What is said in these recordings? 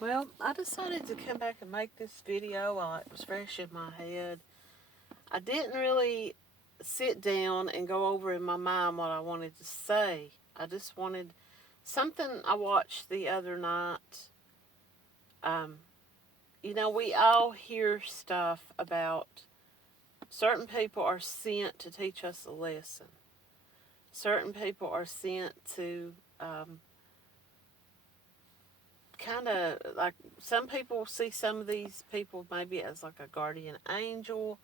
Well, I decided to come back and make this video while it was fresh in my head. I didn't really sit down and go over in my mind what I wanted to say. I just wanted something I watched the other night. Um, we all hear stuff about certain people are sent to teach us a lesson. Certain people are sent to kind of like some people see some of these people maybe as like a guardian angel,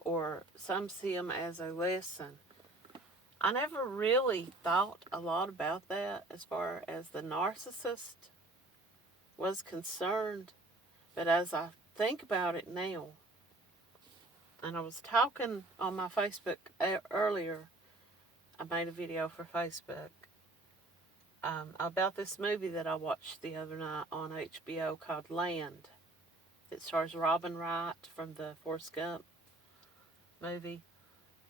or some see them as a lesson. I never really thought a lot about that as far as the narcissist was concerned, but as I think about it now, and I was talking on my Facebook earlier, I made a video for Facebook about this movie that I watched the other night on HBO called Land. It stars Robin Wright from the Forrest Gump movie,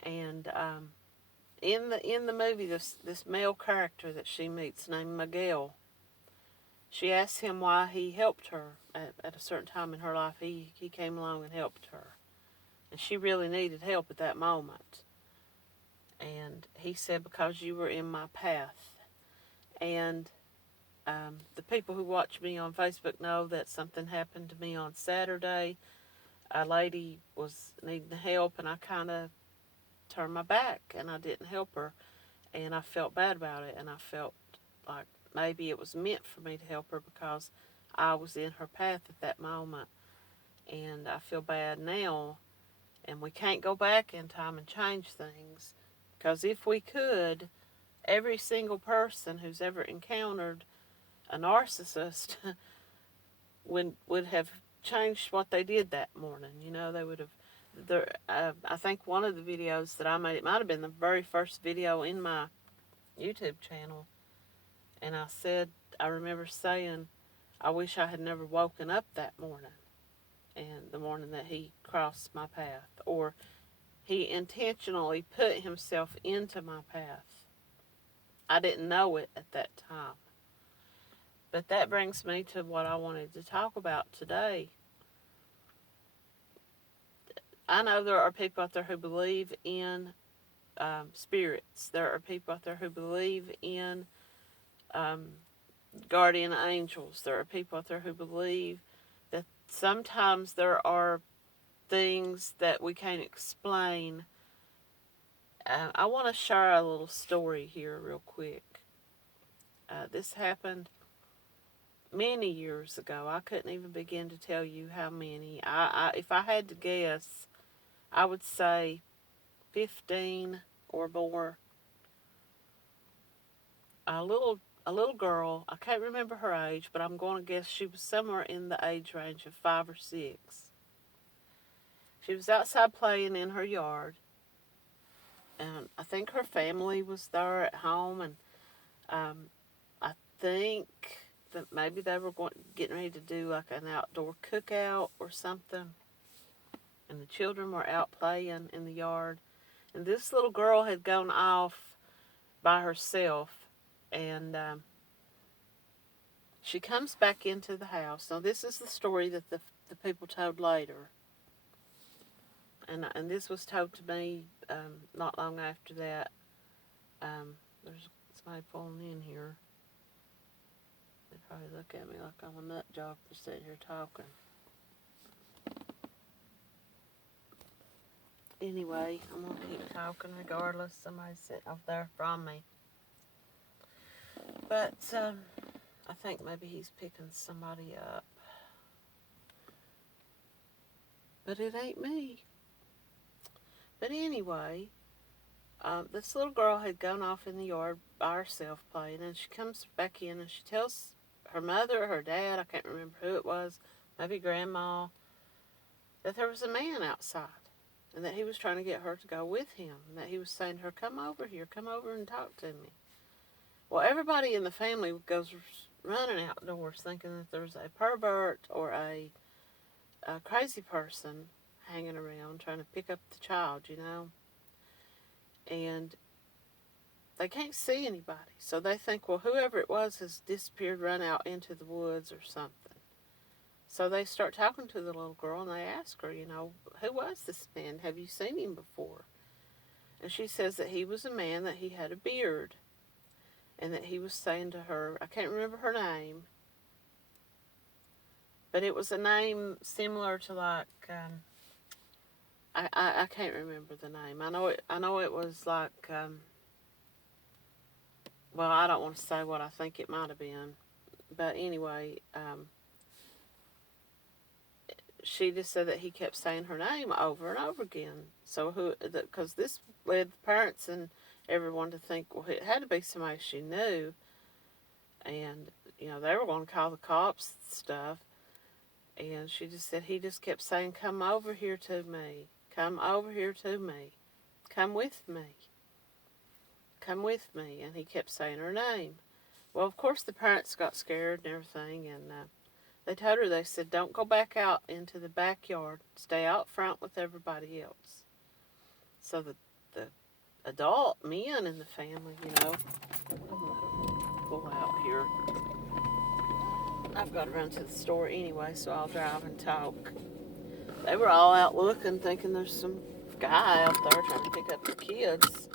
and in the movie, this male character that she meets named Miguel, she asks him why he helped her at a certain time in her life. He came along and helped her, and she really needed help at that moment. And he said, because you were in my path. And the people who watch me on Facebook know that something happened to me on Saturday. A lady was needing help, and I kind of turned my back, and I didn't help her. And I felt bad about it, and I felt like maybe it was meant for me to help her because I was in her path at that moment. And I feel bad now, and we can't go back in time and change things, because if we could, every single person who's ever encountered a narcissist would have changed what they did that morning. They would have. I think one of the videos that I made, it might have been the very first video in my YouTube channel, and I remember saying, I wish I had never woken up that morning, and the morning that he crossed my path, or he intentionally put himself into my path. I didn't know it at that time. But that brings me to what I wanted to talk about today. I know there are people out there who believe in spirits. There are people out there who believe in um, guardian angels. There are people out there who believe that sometimes there are things that we can't explain. I want to share a little story here, real quick. This happened many years ago. I couldn't even begin to tell you how many. If I had to guess, I would say 15 or more. A little girl. I can't remember her age, but I'm going to guess she was somewhere in the age range of 5 or 6. She was outside playing in her yard, and I think her family was there at home, and I think that maybe they were getting ready to do like an outdoor cookout or something, and the children were out playing in the yard, and this little girl had gone off by herself, and she comes back into the house. Now, this is the story that the people told later, and this was told to me not long after that. There's somebody pulling in here. They probably look at me like I'm a nut job for sitting here talking. Anyway, I'm going to keep talking regardless. Somebody's sitting over there from me. But I think maybe he's picking somebody up. But it ain't me. But anyway, this little girl had gone off in the yard by herself playing, and she comes back in and she tells her mother or her dad, I can't remember who it was, maybe grandma, that there was a man outside, and that he was trying to get her to go with him, and that he was saying to her, come over here, come over and talk to me. Well, everybody in the family goes running outdoors thinking that there's a pervert or a crazy person hanging around trying to pick up the child, And they can't see anybody. So they think, well, whoever it was has disappeared, run out into the woods or something. So they start talking to the little girl, and they ask her, who was this man? Have you seen him before? And she says that he was a man, that he had a beard, and that he was saying to her, I can't remember her name, but it was a name similar to like, I can't remember the name. I know it was like, well, I don't want to say what I think it might have been, but anyway, she just said that he kept saying her name over and over again. So because this led the parents and everyone to think, well, it had to be somebody she knew, and they were going to call the cops and stuff. And she just said he just kept saying, "Come over here to me, come over here to me, come with me, come with me," and he kept saying her name. Well, of course, the parents got scared and everything, and they told her, they said, don't go back out into the backyard. Stay out front with everybody else. So the adult men in the family, I'm going to pull out here. I've got to run to the store anyway, so I'll drive and talk. They were all out looking, thinking there's some guy out there trying to pick up the kids.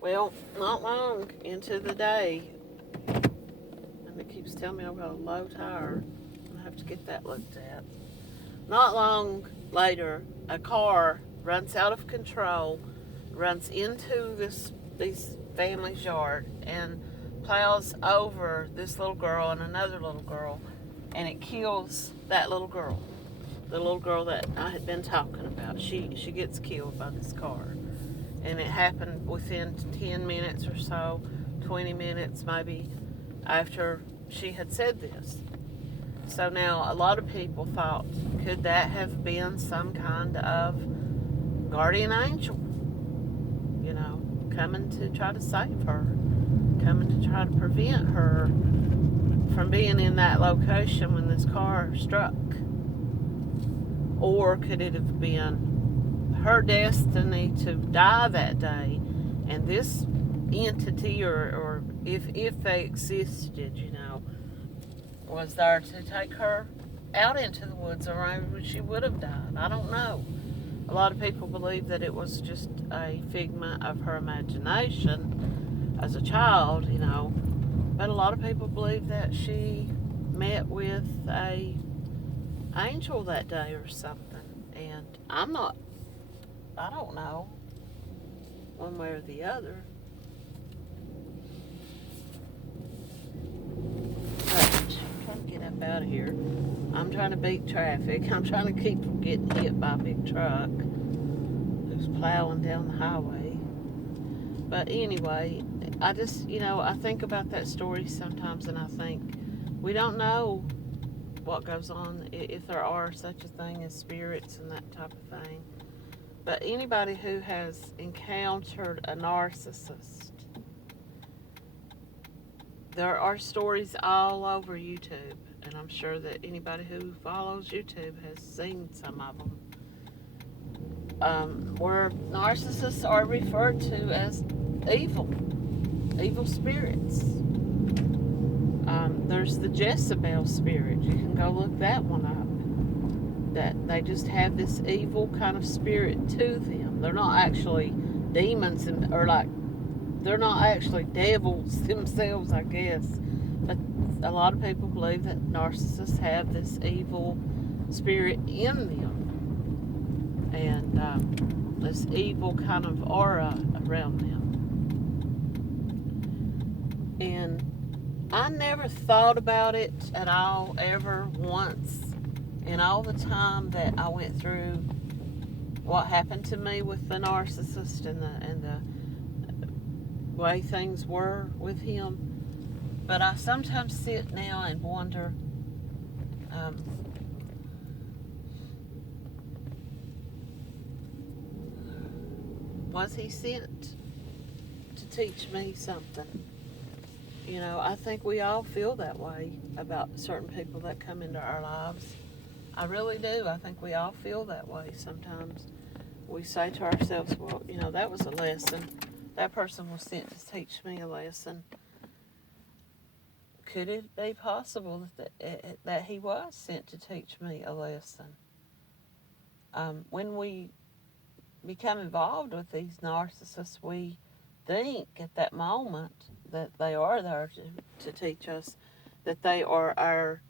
Well, not long into the day, and it keeps telling me I've got a low tire. I have to get that looked at. Not long later, a car runs out of control, runs into this family's yard, and plows over this little girl and another little girl, and it kills that little girl. The little girl that I had been talking about. She gets killed by this car. And it happened within 10 minutes or so, 20 minutes maybe, after she had said this. So now a lot of people thought, could that have been some kind of guardian angel? Coming to try to save her, coming to try to prevent her from being in that location when this car struck. Or could it have been her destiny to die that day, and this entity, or if they existed, was there to take her out into the woods, or maybe she would have died. I don't know. A lot of people believe that it was just a figment of her imagination as a child, but a lot of people believe that she met with a angel that day or something, and I don't know one way or the other. Trying to get up out of here. I'm trying to beat traffic. I'm trying to keep from getting hit by a big truck who's plowing down the highway. But anyway, I just, I think about that story sometimes, and I think we don't know what goes on, if there are such a thing as spirits and that type of thing. But anybody who has encountered a narcissist, there are stories all over YouTube, and I'm sure that anybody who follows YouTube has seen some of them, where narcissists are referred to as evil spirits. There's the Jezebel spirit. You can go look that one up. That they just have this evil kind of spirit to them. They're not actually demons, they're not actually devils themselves, I guess. But a lot of people believe that narcissists have this evil spirit in them, and this evil kind of aura around them. And I never thought about it at all, ever once, in all the time that I went through what happened to me with the narcissist and the way things were with him. But I sometimes sit now and wonder, was he sent to teach me something? I think we all feel that way about certain people that come into our lives. I really do. I think we all feel that way sometimes. We say to ourselves, well, that was a lesson. That person was sent to teach me a lesson. could it be possible that he was sent to teach me a lesson? When we become involved with these narcissists, we think at that moment that they are there to teach us, that they are our,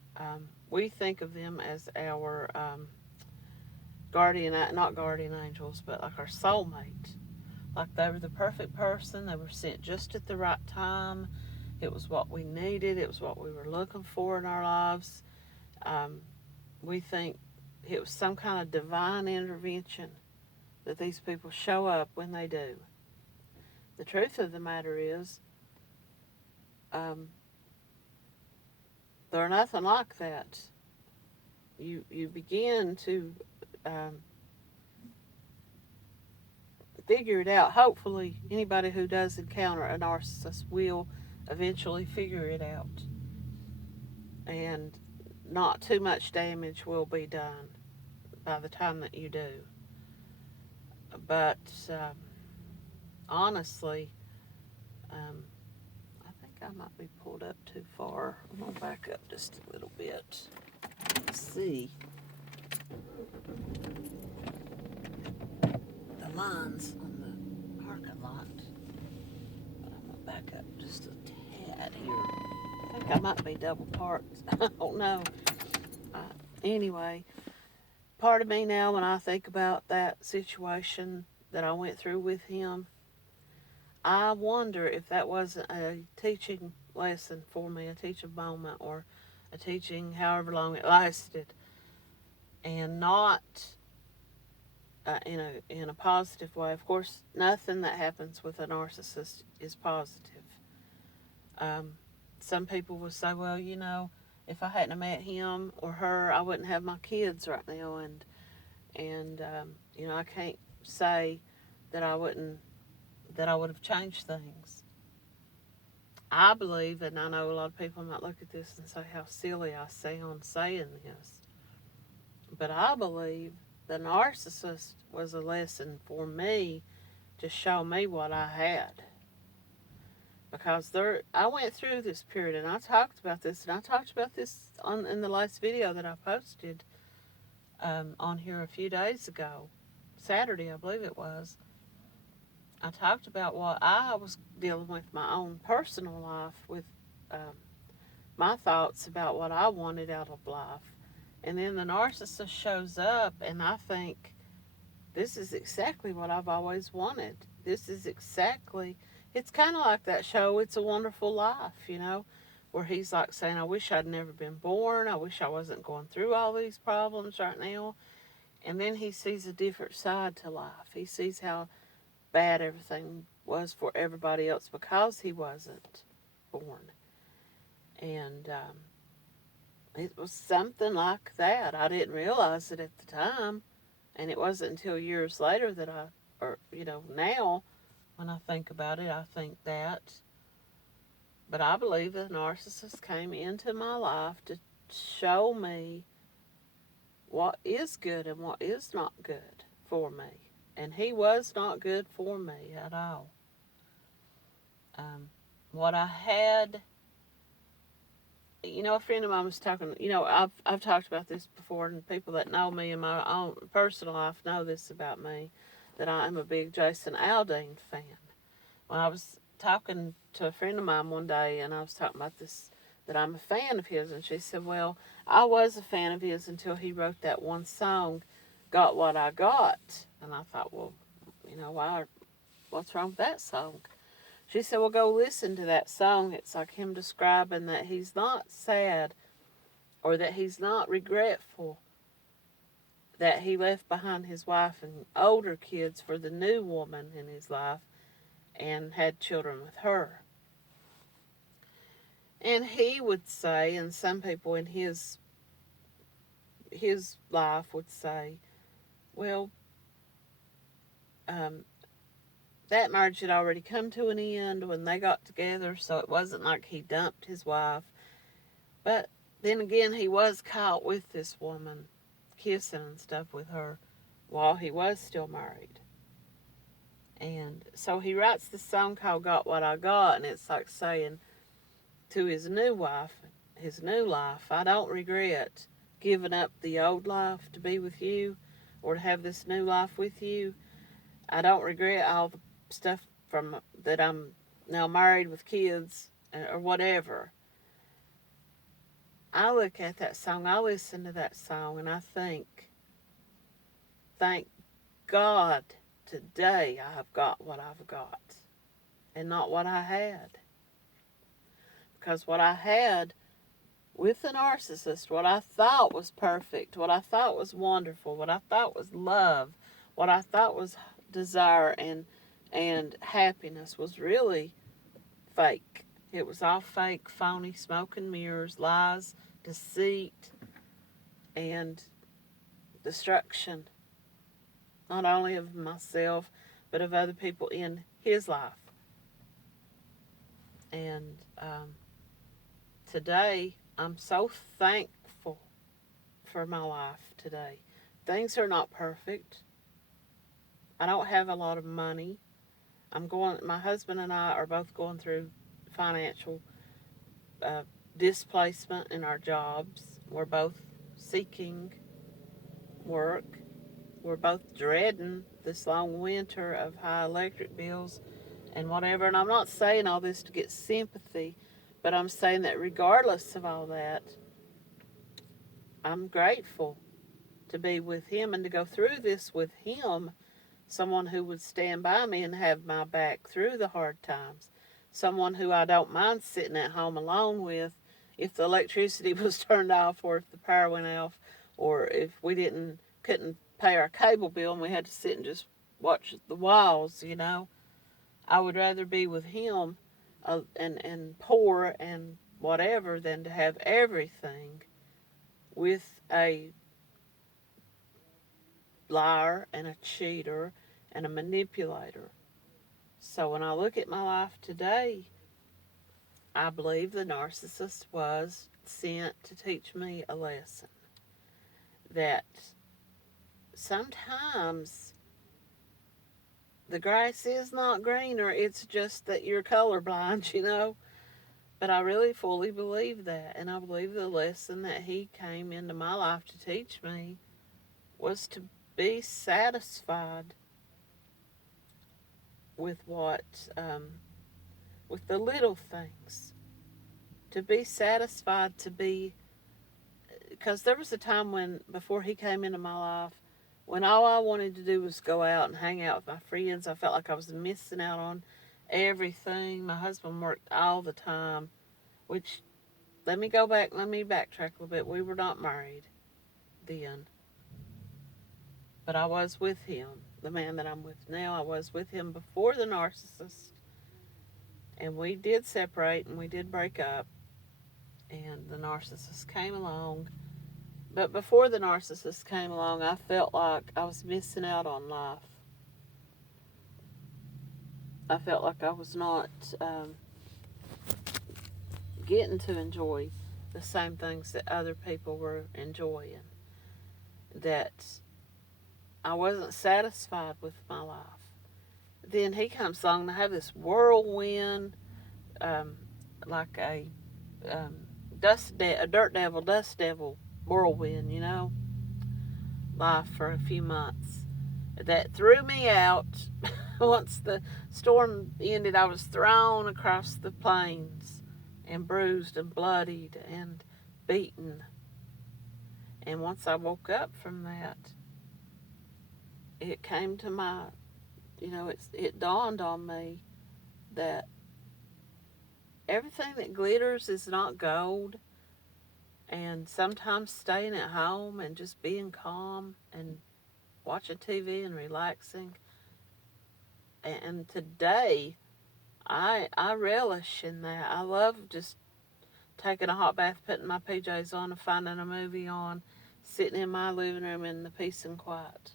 we think of them as our not guardian angels, but like our soulmate. Like they were the perfect person, they were sent just at the right time. It was what we needed, it was what we were looking for in our lives. We think it was some kind of divine intervention that these people show up when they do. The truth of the matter is, they're nothing like that. You begin to figure it out. Hopefully, anybody who does encounter a narcissist will eventually figure it out. And not too much damage will be done by the time that you do. But honestly, I think I might be pulled up too far. I'm going to back up just a little bit. Let's see. The lines on the parking lot. But I'm going to back up just a tad here. I think I might be double parked. I don't know. Anyway, part of me now, when I think about that situation that I went through with him, I wonder if that wasn't a teaching lesson for me, a teaching moment, or a teaching however long it lasted, and not in a positive way. Of course, nothing that happens with a narcissist is positive. Some people will say, well, if I hadn't met him or her, I wouldn't have my kids right now, and I can't say that I would have changed things. I believe, and I know a lot of people might look at this and say how silly I sound saying this, but I believe the narcissist was a lesson for me to show me what I had. Because I went through this period, and I talked about this, in the last video that I posted on here a few days ago, Saturday, I believe it was. I talked about what I was dealing with, my own personal life, with my thoughts about what I wanted out of life. And then the narcissist shows up, and I think, this is exactly what I've always wanted. It's kind of like that show, It's a Wonderful Life, where he's like saying, I wish I'd never been born. I wish I wasn't going through all these problems right now. And then he sees a different side to life. He sees how bad everything was for everybody else because he wasn't born. And it was something like that. I didn't realize it at the time. And it wasn't until years later that now, when I think about it, I think that. But I believe the narcissist came into my life to show me what is good and what is not good for me. And he was not good for me at all. What I had, a friend of mine was talking, I've talked about this before, and people that know me in my own personal life know this about me, that I am a big Jason Aldean fan. When I was talking to a friend of mine one day, and I was talking about this, that I'm a fan of his, and she said, well, I was a fan of his until he wrote that one song, Got What I Got. And I thought, well, what's wrong with that song? She said, well, go listen to that song. It's like him describing that he's not sad or that he's not regretful that he left behind his wife and older kids for the new woman in his life and had children with her. And he would say, and some people in his life would say, well, that marriage had already come to an end when they got together, so it wasn't like he dumped his wife. But then again, he was caught with this woman, kissing and stuff with her while he was still married. And so he writes this song called Got What I Got, and it's like saying, to his new wife, his new life. I don't regret giving up the old life to be with you or to have this new life with you. I don't regret all the stuff from that I'm now married with kids or whatever. I look at that song, I listen to that song, and I think, thank God today I have got what I've got and not what I had. Because what I had with the narcissist, what I thought was perfect, what I thought was wonderful, what I thought was love, what I thought was desire and happiness was really fake. It was all fake, phony, smoke and mirrors, lies, deceit, and destruction, not only of myself, but of other people in his life. And today, I'm so thankful for my life today. Things are not perfect. I don't have a lot of money. My husband and I are both going through financial displacement in our jobs. We're both seeking work. We're both dreading this long winter of high electric bills and whatever. And I'm not saying all this to get sympathy, but I'm saying that regardless of all that, I'm grateful to be with him and to go through this with him, someone who would stand by me and have my back through the hard times, someone who I don't mind sitting at home alone with if the electricity was turned off or if the power went off or if we couldn't pay our cable bill and we had to sit and just watch the walls, you know. I would rather be with him and poor and whatever than to have everything with a liar and a cheater and a manipulator. So when I look at my life today, I believe the narcissist was sent to teach me a lesson. That sometimes the grass is not greener, it's just that you're colorblind, you know. But I really fully believe that. And I believe the lesson that he came into my life to teach me was to be satisfied with with the little things. To be satisfied, because there was a time when, before he came into my life, when all I wanted to do was go out and hang out with my friends. I felt like I was missing out on everything. My husband worked all the time, which, let me backtrack a little bit. We were not married then, but I was with him. The man that I'm with now, I was with him before the narcissist, and we did separate and we did break up, and the narcissist came along. But before the narcissist came along, I felt like I was missing out on life. I felt like I was not getting to enjoy the same things that other people were enjoying. That I wasn't satisfied with my life. Then he comes along and I have this whirlwind, like a dirt devil whirlwind, you know, life for a few months that threw me out. Once the storm ended, I was thrown across the plains and bruised and bloodied and beaten. And once I woke up from that, it came to my, it dawned on me that everything that glitters is not gold. And sometimes staying at home and just being calm and watching TV and relaxing. And today, I relish in that. I love just taking a hot bath, putting my PJs on, and finding a movie on, sitting in my living room in the peace and quiet.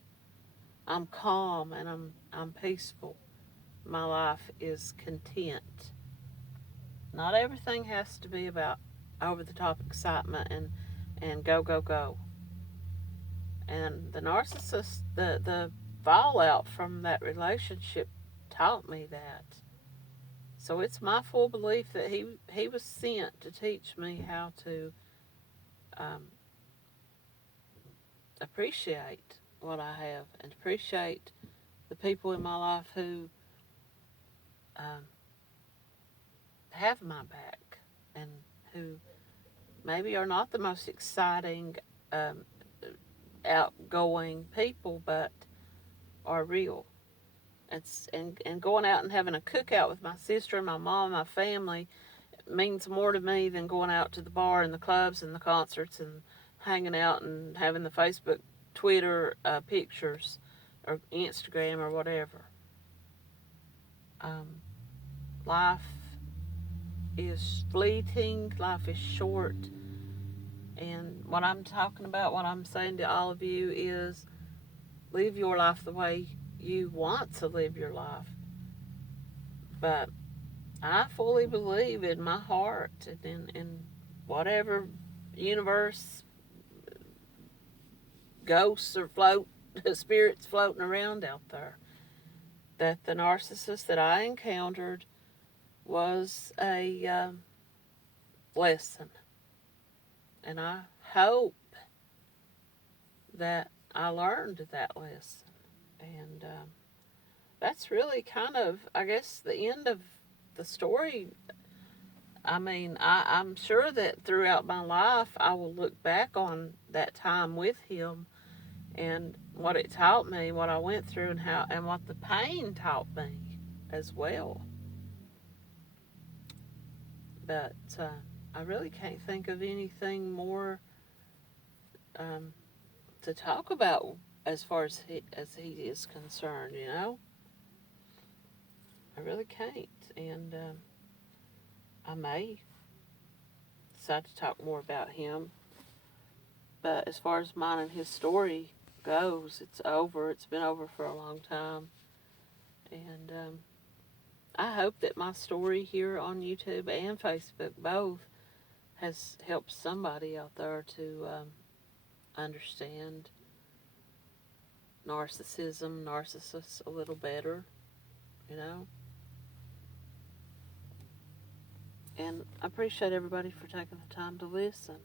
I'm calm and I'm peaceful. My life is content. Not everything has to be about over-the-top excitement and go, go, go. And the narcissist, the fallout from that relationship taught me that. So it's my full belief that he was sent to teach me how to um, appreciate what I have and appreciate the people in my life who um, have my back and who maybe are not the most exciting, um, outgoing people, but are real. And going out and having a cookout with my sister and my mom and my family means more to me than going out to the bar and the clubs and the concerts and hanging out and having the Facebook, Twitter pictures or Instagram or whatever. Um, life is fleeting, life is short, and what I'm talking about, what I'm saying to all of you is live your life the way you want to live your life. But I fully believe in my heart and in whatever universe ghosts or spirits floating around out there, that the narcissist that I encountered was a lesson. And I hope that I learned that lesson. And that's really kind of, I guess, the end of the story. I mean, I'm sure that throughout my life I will look back on that time with him and what it taught me, what I went through, and what the pain taught me as well. But I really can't think of anything more um, to talk about as far as he is concerned. You know, I really can't, and I may decide to talk more about him. But as far as mine and his story goes, it's over. It's been over for a long time, and I hope that my story here on YouTube and Facebook both has helped somebody out there to understand narcissists a little better, you know. And I appreciate everybody for taking the time to listen.